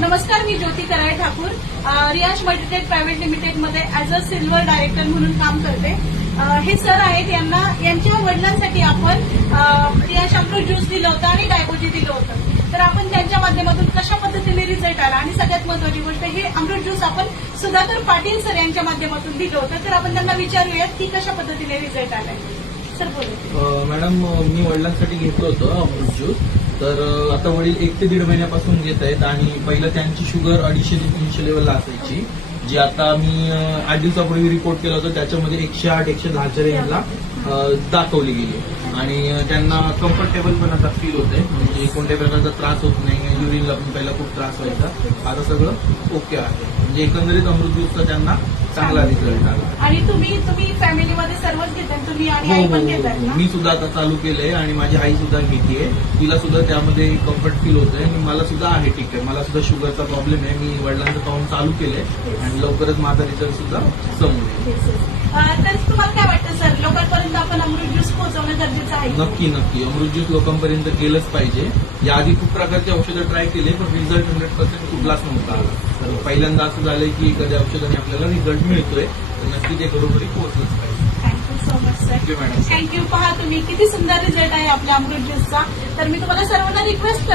नमस्कार, मी Jyoti Karale Thakur Riyash multitech private limited मध्ये ऍज अ सिल्वर डायरेक्टर म्हणून काम करते. हे सर आहेत, यांच्या वडिलांसाठी आपण रियाश अमृत ज्यूस दिलं होतं आणि डायबोजी दिलं होतं. तर आपण त्यांच्या माध्यमातून कशा पद्धतीने रिझल्ट आला आणि सगळ्यात महत्वाची गोष्ट हे अमृत ज्यूस आपण सुधाकर पाटील सर यांच्या माध्यमातून दिलं होतं. तर आपण त्यांना विचारूयात की कशा पद्धतीने रिझल्ट आलाय. सर बोलू. मॅडम, मी वडिलांसाठी घेतलं होतं अमृत ज्यूस. तर आता वडील 1 ते 1.5 महिन्यापासून घेत आहेत आणि पहिलं त्यांची शुगर 250 ते 300 लेवलला असायची, जी आता मी 8 दिवसापूर्वी रिपोर्ट केला होता त्याच्यामध्ये 108 110च्या रेंजला दाखवली गेली आणि त्यांना कम्फर्टेबल पण आता फील होते. म्हणजे कोणत्याही प्रकारचा त्रास होत नाही. युरिनला पण पहिला खूप त्रास व्हायचा, आता सगळं ओके आहे. म्हणजे एकंदरीत अमृत ज्यूसचा त्यांना चांगला रिझल्ट आला. आणि तुम्ही फॅमिलीमध्ये सर्वच घेताय, तुम्ही आणि आई पण घेताय ना? मी सुद्धा आता चालू केलंय आणि माझी आई सुद्धा घेतेय. तिला सुद्धा त्यामध्ये कम्फर्ट फील होतंय आणि मला सुद्धा आहे. ठीक आहे, मला सुद्धा शुगरचा प्रॉब्लेम आहे. मी वडिलांचं पाहून चालू केलंय आणि लवकरच माझा रिझल्ट सुद्धा समोर येईल. तर तुम्हाला काय वाटतं सर, लोकांपर्यंत आपण अमृत ज्यूस पोहोचवणं गरजेचं आहे? नक्की नक्की अमृत ज्यूस लोकांपर्यंत गेलंच पाहिजे. याआधी खूप प्रकारचे औषधं ट्राय केले पण रिझल्ट 100% कुठलाच नव्हता आला. तर पहिल्यांदा असं झालंय की एखाद्या औषधाने आपल्याला रिझल्ट मिळतोय, तर नक्की ते घरोघरी पोहोचलंच पाहिजे. Thank you so much sir. Thank you madam. Thank you. पहा तुम्ही किती सुंदर रिझल्ट आहे आपल्या अमृत ज्यूसचा. तर मी तुम्हाला सर्वांना रिक्वेस्ट